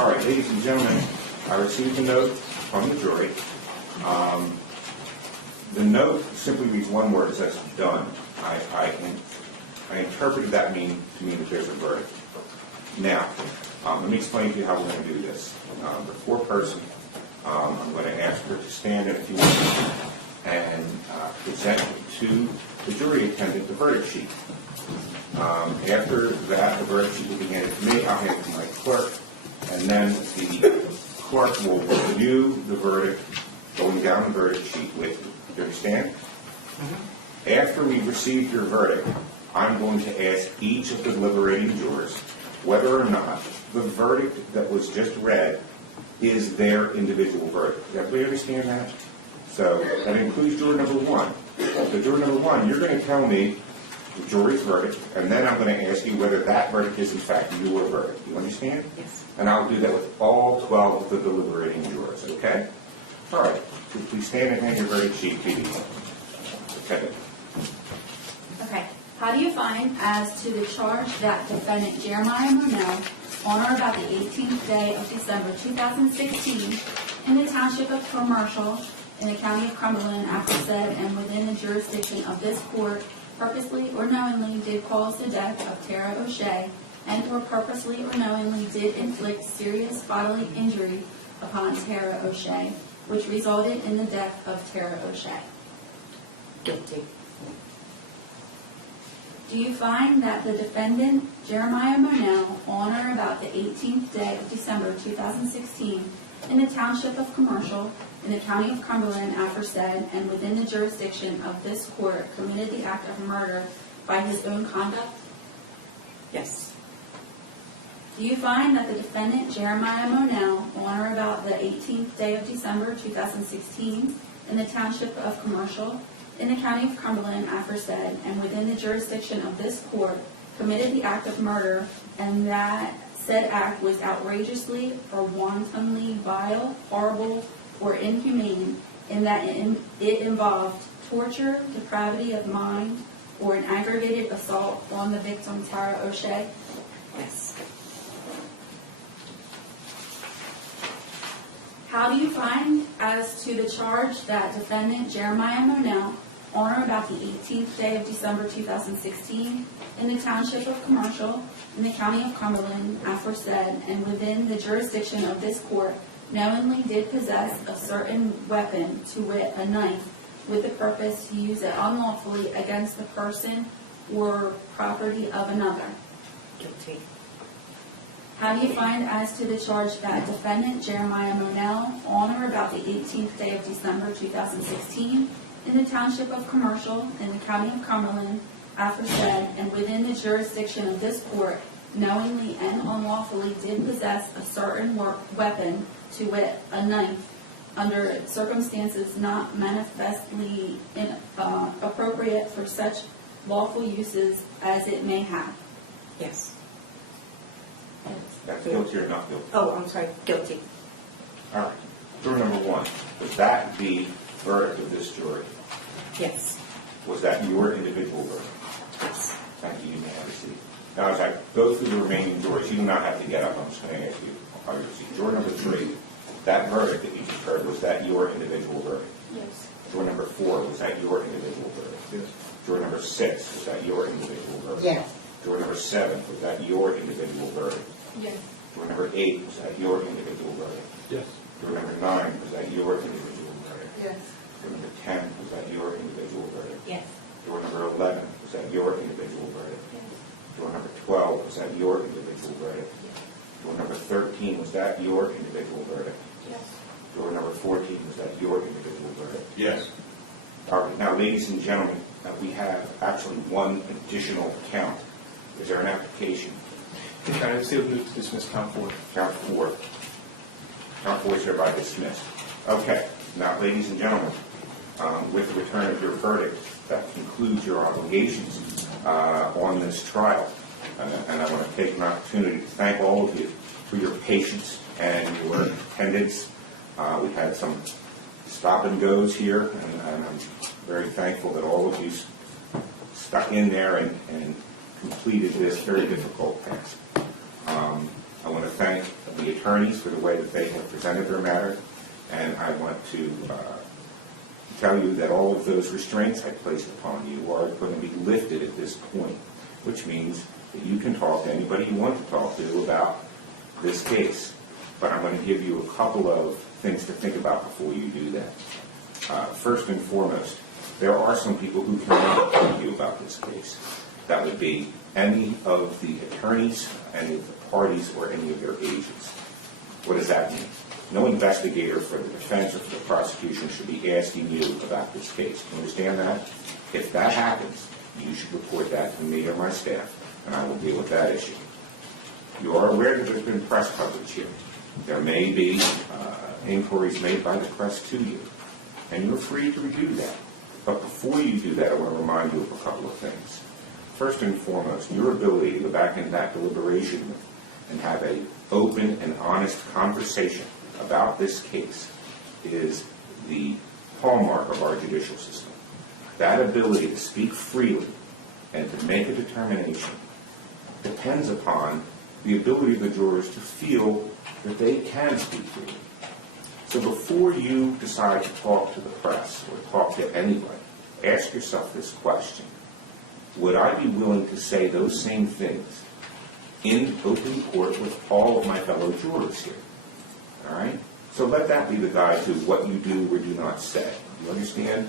All right, ladies and gentlemen, I received a note from the jury. The note simply reads one word. It says "done." I interpreted that to mean that there's a verdict. Now, let me explain to you how we're going to do this. The foreperson, I'm going to ask her to stand in a few minutes and present to the jury attendant the verdict sheet. After that, the verdict sheet will be handed to me. I'll hand it to my clerk, and then the clerk will review the verdict going down the verdict sheet with you. Do you understand? Mm-hmm. After we've received your verdict, I'm going to ask each of the deliberating jurors whether or not the verdict that was just read is their individual verdict. Does everybody understand that? So that includes juror number one. So juror number one, you're going to tell me the jury's verdict, and then I'm going to ask you whether that verdict is in fact your verdict. Do you understand? Yes. And I'll do that with all 12 of the deliberating jurors, okay? All right. Please stand and hand your verdict sheet to the attendant. Okay. How do you find as to the charge that defendant Jeremiah Monell, on or about the 18th day of December 2016, in the township of Commercial, in the county of Cumberland, aforesaid, and within the jurisdiction of this court, purposely or knowingly did cause the death of Tara O'Shea, and or purposely or knowingly did inflict serious bodily injury upon Tara O'Shea, which resulted in the death of Tara O'Shea? Guilty. Do you find that the defendant, Jeremiah Monell, on or about the 18th day of December 2016, in the township of Commercial, in the county of Cumberland, aforesaid, and within the jurisdiction of this court, committed the act of murder by his own conduct? Yes. Do you find that the defendant, Jeremiah Monell, on or about the 18th day of December 2016, in the township of Commercial, in the county of Cumberland, aforesaid, and within the jurisdiction of this court, committed the act of murder, and that said act was outrageously or wantonly vile, horrible, or inhumane, in that it involved torture, depravity of mind, or an aggravated assault on the victim, Tara O'Shea? Yes. How do you find as to the charge that defendant Jeremiah Monell, on or about the 18th day of December 2016, in the township of Commercial, in the county of Cumberland, aforesaid, and within the jurisdiction of this court, knowingly did possess a certain weapon, to wit, a knife, with the purpose to use it unlawfully against the person or property of another? Guilty. How do you find as to the charge that defendant Jeremiah Monell, on or about the 18th day of December 2016, in the township of Commercial, in the county of Cumberland, aforesaid, and within the jurisdiction of this court, knowingly and unlawfully did possess a certain weapon, to wit, a knife, under circumstances not manifestly appropriate for such lawful uses as it may have? Yes. That's guilty or not guilty? Oh, I'm sorry. Guilty. All right. Juror number one, was that the verdict of this jury? Yes. Was that your individual verdict? Yes. Thank you. You may have a seat. Now, as I go through the remaining jurors, you do not have to get up. I'm just going to ask you how you see. Juror number three, that verdict that you just heard, was that your individual verdict? Yes. Juror number four, was that your individual verdict? Yes. Juror number six, was that your individual verdict? Yes. Juror number seven, was that your individual verdict? Yes. Juror number 8, was that your individual verdict? Yes. Juror number 9, was that your individual verdict? Yes. Juror number 10, was that your individual verdict? Yes. Juror number 11, was that your individual verdict? Yes. Juror number 12, was that your individual verdict? Juror number 13, was that your individual verdict? Yes. Juror number 14, was that your individual verdict? Yes. All right, now, ladies and gentlemen, we have actually one additional count. Is there an application? I still move to dismiss count 4. Count 4. Count 4 is hereby dismissed. Okay. Now, ladies and gentlemen, with the return of your verdict, that concludes your obligations on this trial. And I want to take an opportunity to thank all of you for your patience and your attendance. We've had some stop and goes here, and I'm very thankful that all of you stuck in there and completed this very difficult task. I want to thank the attorneys for the way that they have presented their matter, and I want to tell you that all of those restraints I placed upon you are going to be lifted at this point, which means that you can talk to anybody you want to talk to about this case. But I'm going to give you a couple of things to think about before you do that. First and foremost, there are some people who cannot talk to you about this case. That would be any of the attorneys, any of the parties, or any of their agents. What does that mean? No investigator for the defense or for the prosecution should be asking you about this case. Do you understand that? If that happens, you should report that to me or my staff, and I will deal with that issue. You are aware that there's been press coverage here. There may be inquiries made by the press to you, and you're free to do that. But before you do that, I want to remind you of a couple of things. First and foremost, your ability to go back into that deliberation room and have an open and honest conversation about this case is the hallmark of our judicial system. That ability to speak freely and to make a determination depends upon the ability of the jurors to feel that they can speak freely. So before you decide to talk to the press or talk to anybody, ask yourself this question. Would I be willing to say those same things in open court with all of my fellow jurors here? All right? So let that be the guide to what you do or do not say. You understand?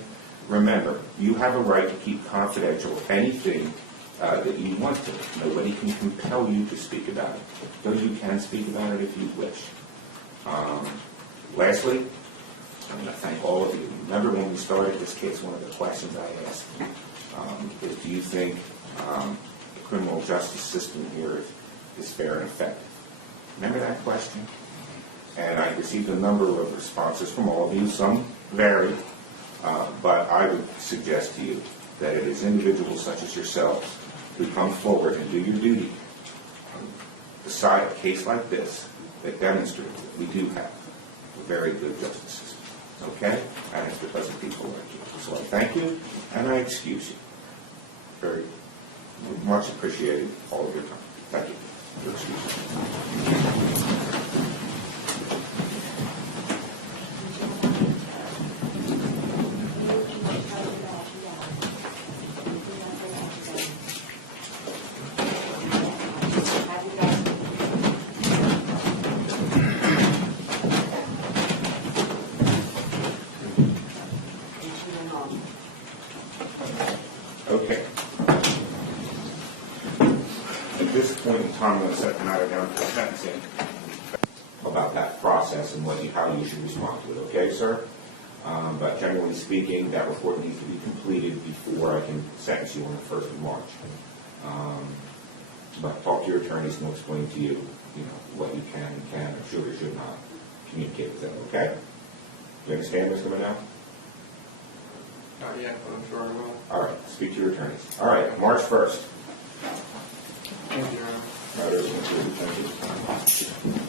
Remember, you have a right to keep confidential anything that you want to. Nobody can compel you to speak about it, though you can speak about it if you wish. Lastly, I'm going to thank all of you. Remember when we started this case, one of the questions I asked is, do you think the criminal justice system here is fair and effective? Remember that question? And I received a number of responses from all of you. Some varied, but I would suggest to you that it is individuals such as yourselves who come forward and do your duty beside a case like this that demonstrates that we do have a very good justice system. Okay? And it's because of people like you. So I thank you, and I excuse you. Very much appreciated all of your time. Thank you. Your excuse. Okay. At this point in time, I'm going to set the matter down for sentencing about that process and how you should respond to it. Okay, sir? But generally speaking, that report needs to be completed before I can sentence you on the 1st of March. But talk to your attorneys and they'll explain to you, what you can and can, or should or should not communicate with them. Okay? You understand, Mr. Monell? Not yet, but I'm sure I will. All right. Speak to your attorneys. All right. March 1st. Thank you, Your Honor. Matter is concluded. Thank you.